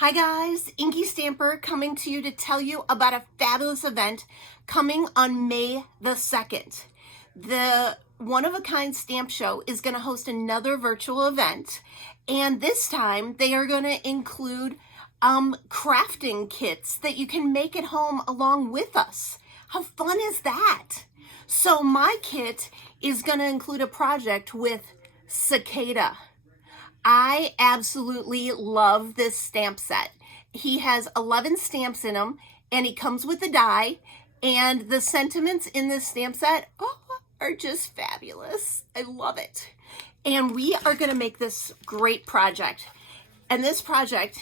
Hi guys, InkyStamper coming to you to tell you about a fabulous event coming on May the 2nd. The one-of-a-kind stamp show is going to host another virtual event, and this time they are going to include crafting kits that you can make at home along with us. How fun is that? So my kit is going to include a project with cicada. I absolutely love this stamp set. He has 11 stamps in him, and he comes with a die, and the sentiments in this stamp set are just fabulous. I love it. And we are going to make this great project. And this project,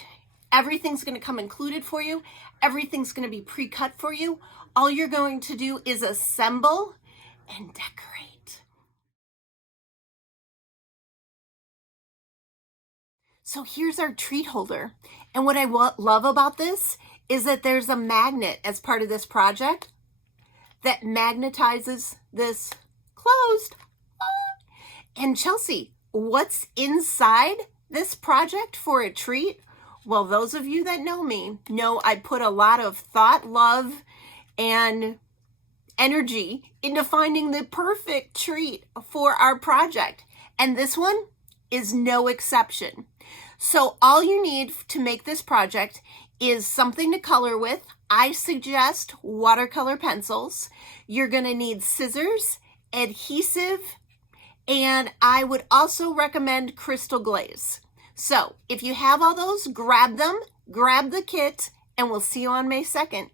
everything's going to come included for you. Everything's going to be pre-cut for you. All you're going to do is assemble and decorate. So here's our treat holder. And what I love about this is that there's a magnet as part of this project that magnetizes this closed. And Chelsea, what's inside this project for a treat? Well, those of you that know me know I put a lot of thought, love, and energy into finding the perfect treat for our project. And this one is no exception. So all you need to make this project is something to color with. I suggest watercolor pencils. You're going to need scissors, adhesive, and I would also recommend crystal glaze. So if you have all those, grab them, grab the kit, and we'll see you on May 2nd.